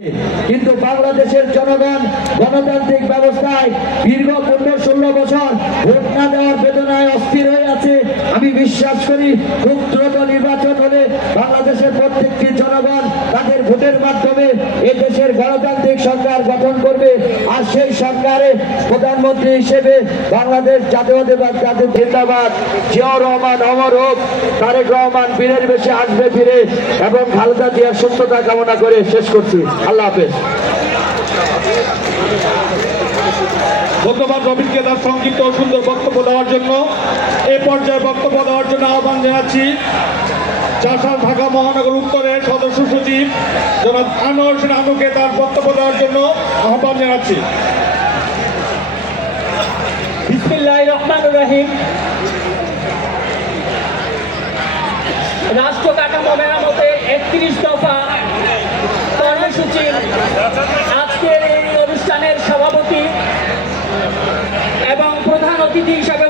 কিন্তু বাংলাদেশের জনগণ গণতান্ত্রিক ব্যবস্থায় দীর্ঘ 15-16 বছর ভোট না দেওয়ার বেদনায় অস্থির হয়ে আছে। আমি বিশ্বাস করি খুব দ্রুত নির্বাচন হলে বাংলাদেশের প্রত্যেকটি জনগণ তাদের ভোটের মাধ্যমে এই দেশের গণতান্ত্রিক সরকার গঠন করবে। আর সেই সরকারে প্রধানমন্ত্রী হিসেবে বাংলাদেশ জাতীয়তাবাদী জিন্দাবাদ, জিয়াউর রহমান অমর হোক, তারেক রহমান বীরের বেশি আসবে ফিরে এবং খালেদা জিয়ার সুস্থতা কামনা করে শেষ করছি। আল্লাহ হাফেজ। ধন্যবাদ রবিনকে তার সংক্ষিপ্ত ও সুন্দর বক্তব্য দেওয়ার জন্য। এ পর্যায়ে বক্তব্য দেওয়ার জন্য আহ্বান জানাচ্ছি চাষার ঢাকা মহানগর উত্তরের সদস্য সচিব জনাব আনোয়ার হোসেন আনুকে তার বক্তব্য দেওয়ার জন্য আহ্বান জানাচ্ছি। বিসমিল্লাহির রহমানির রহিম। রাষ্ট্র কাঠামো মেরামতে 31 দফা কর্মসূচির আজকের এই অনুষ্ঠানের সভাপতি এবং প্রধান অতিথি হিসাবে